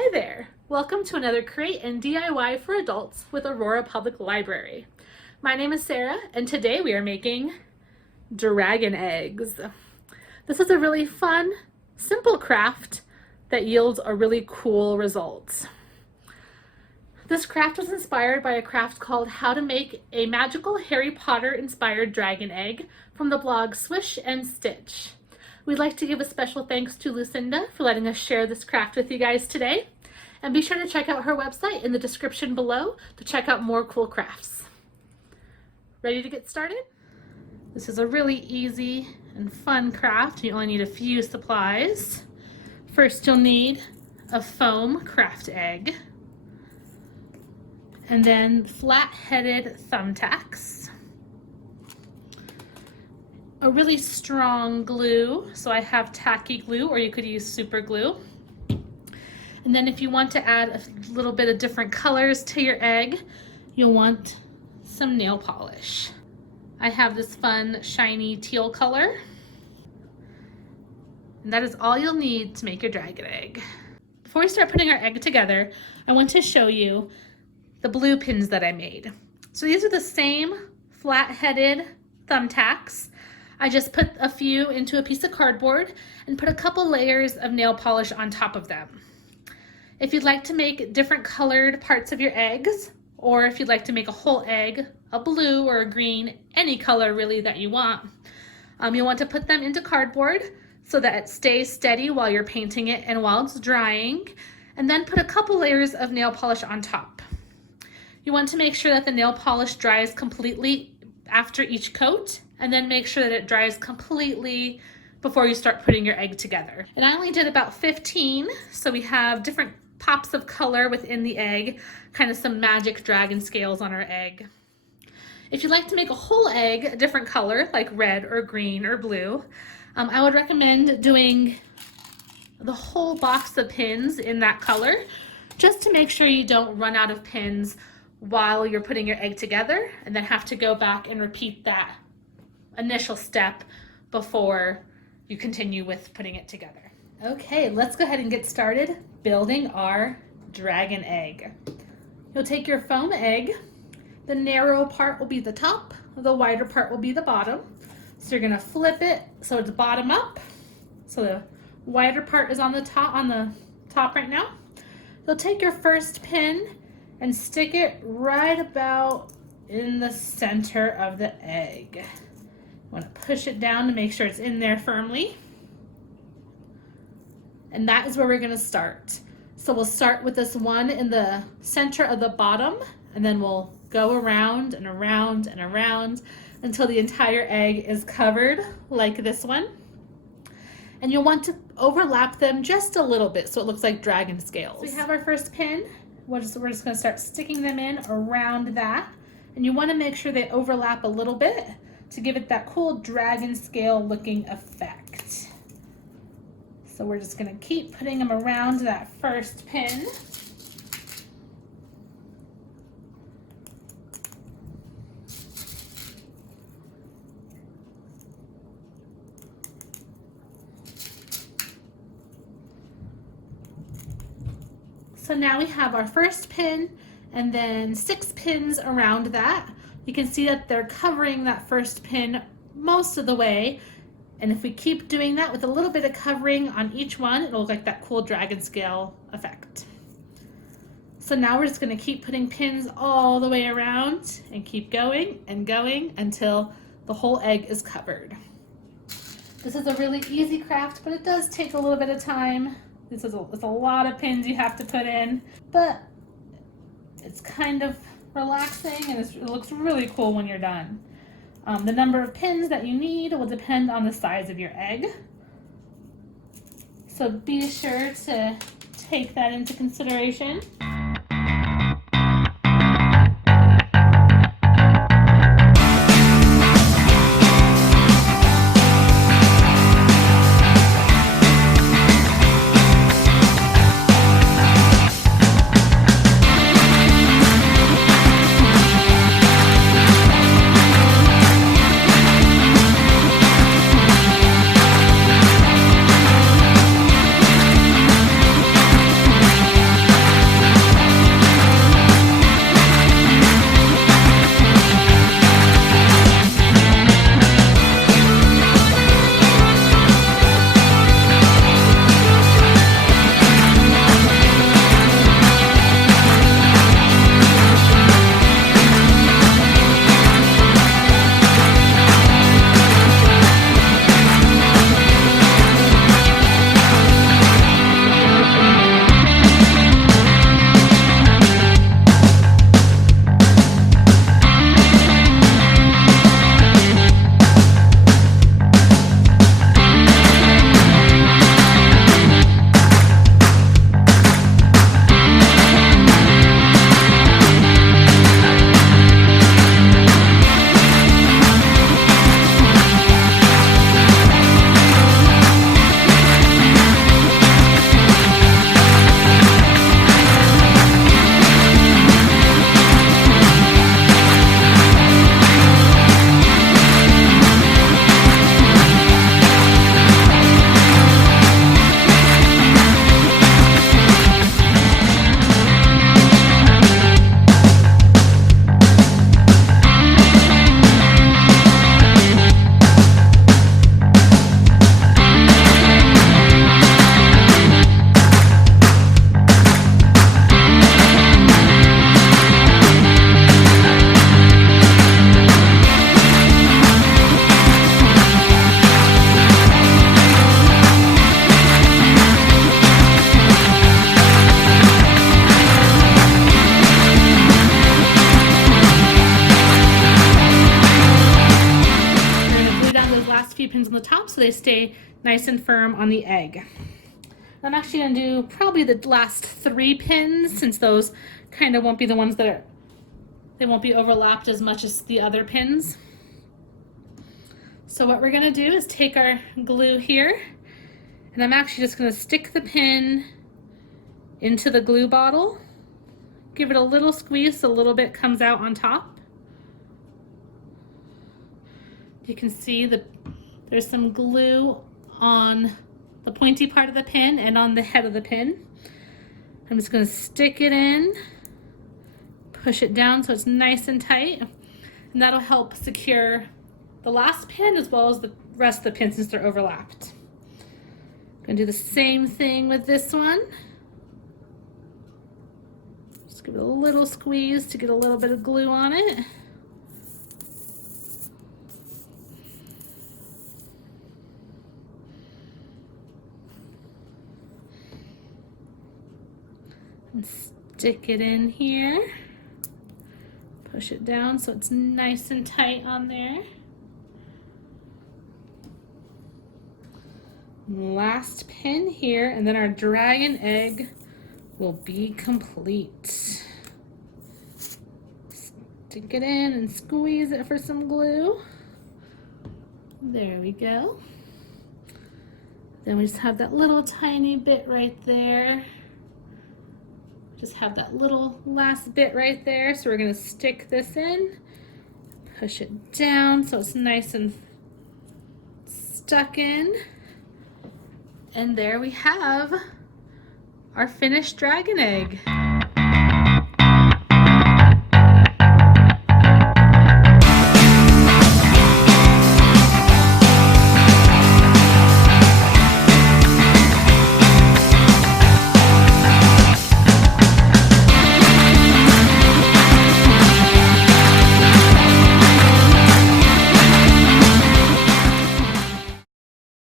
Hi there! Welcome to another Create and DIY for Adults with Aurora Public Library. My name is Sarah and today we are making dragon eggs. This is a really fun, simple craft that yields a really cool result. This craft was inspired by a craft called How to Make a Magical Harry Potter Inspired Dragon Egg from the blog Swish and Stitch. We'd like to give a special thanks to Lucinda for letting us share this craft with you guys today. And be sure to check out her website in the description below to check out more cool crafts. Ready to get started? This is a really easy and fun craft. You only need a few supplies. First, you'll need a foam craft egg, and then flat-headed thumbtacks, a really strong glue, so I have tacky glue, or you could use super glue. And then if you want to add a little bit of different colors to your egg, you'll want some nail polish. I have this fun shiny teal color, and that is all you'll need to make your dragon egg. Before we start putting our egg together, I want to show you the blue pins that I made. So these are the same flat-headed thumbtacks. I just put a few into a piece of cardboard and put a couple layers of nail polish on top of them. If you'd like to make different colored parts of your eggs, or if you'd like to make a whole egg, a blue or a green, any color really that you want, you'll want to put them into cardboard so that it stays steady while you're painting it and while it's drying, and then put a couple layers of nail polish on top. You want to make sure that the nail polish dries completely after each coat, and then make sure that it dries completely before you start putting your egg together. And I only did about 15, so we have different pops of color within the egg, kind of some magic dragon scales on our egg. If you'd like to make a whole egg a different color, like red or green or blue, I would recommend doing the whole box of pins in that color, just to make sure you don't run out of pins while you're putting your egg together and then have to go back and repeat that initial step before you continue with putting it together. Okay, let's go ahead and get started building our dragon egg. You'll take your foam egg. The narrow part will be the top, the wider part will be the bottom. So you're gonna flip it so it's bottom up. So the wider part is on the top right now. You'll take your first pin and stick it right about in the center of the egg. You want to push it down to make sure it's in there firmly. And that is where we're going to start. So we'll start with this one in the center of the bottom, and then we'll go around and around and around until the entire egg is covered like this one. And you'll want to overlap them just a little bit so it looks like dragon scales. So we have our first pin. We're just going to start sticking them in around that. And you want to make sure they overlap a little bit to give it that cool dragon scale looking effect. So we're just going to keep putting them around that first pin. So now we have our first pin and then 6 pins around that. You can see that they're covering that first pin most of the way. And if we keep doing that with a little bit of covering on each one, it'll look like that cool dragon scale effect. So now we're just going to keep putting pins all the way around and keep going until the whole egg is covered. This is a really easy craft, but it does take a little bit of time. It's a lot of pins you have to put in, but it's kind of relaxing and it looks really cool when you're done. The number of pins that you need will depend on the size of your egg. So be sure to take that into consideration. last few pins on the top so they stay nice and firm on the egg. I'm actually going to do probably the last 3 pins, since those kind of won't be the ones that are, they won't be overlapped as much as the other pins. So what we're going to do is take our glue here, and I'm actually just going to stick the pin into the glue bottle. Give it a little squeeze so a little bit comes out on top. You can see there's some glue on the pointy part of the pin and on the head of the pin. I'm just going to stick it in, push it down so it's nice and tight, and that'll help secure the last pin as well as the rest of the pins since they're overlapped. I'm going to do the same thing with this one. Just give it a little squeeze to get a little bit of glue on it. And stick it in here. Push it down so it's nice and tight on there. Last pin here, and then our dragon egg will be complete. Stick it in and squeeze it for some glue. There we go. Then we just have that little tiny bit right there. Just have that little last bit right there. So we're going to stick this in, push it down so it's nice and stuck in. And there we have our finished dragon egg.